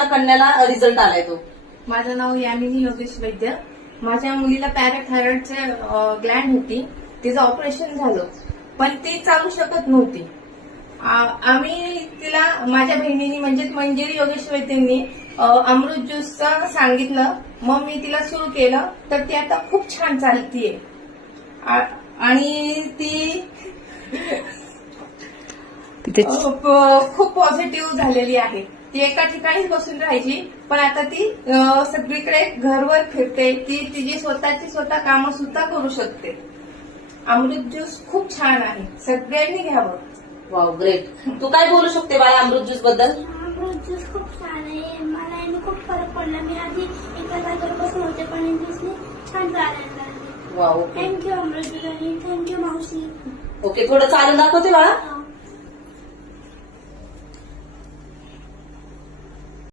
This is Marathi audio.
कन्याला रिझल्ट आलाय तो. माझं नाव यामिनी योगेश वैद्य. माझ्या मुलीला पॅराथायरॉइडचे ग्लँड होती, तिचं ऑपरेशन झालं, पण ती चालू शकत नव्हती. आम्ही तिला, माझ्या बहिणीने म्हणजेच मंजिरी योगेश वैद्यांनी अमृत ज्यूसचं सांगितलं. मग मी तिला सुरू केलं, तर ती आता खूप छान चालतीये आणि ती खूप पॉझिटिव्ह झालेली आहे. ती एका ठिकाणीच बसून राहायची, पण आता ती सगळीकडे घरवर फिरते. ती तिची स्वतः कामं सुद्धा करू शकते. अमृत ज्यूस खूप छान आहे, सगळ्यांनी घ्यावं. Wow, great. तू काय बोलू शकते बाळा अमृत ज्यूस बद्दल? अमृत ज्यूस खूप छान आहे. मला याने खूप फरक पडला. मी आधी एका जागेवर होते, पण या ज्यूसने छान चालायला लागले. वाव, ओके थँक्यू अमृत ज्यूस आणि थँक्यू मावशी. ओके. थोडं चालून दाखवते बाळा.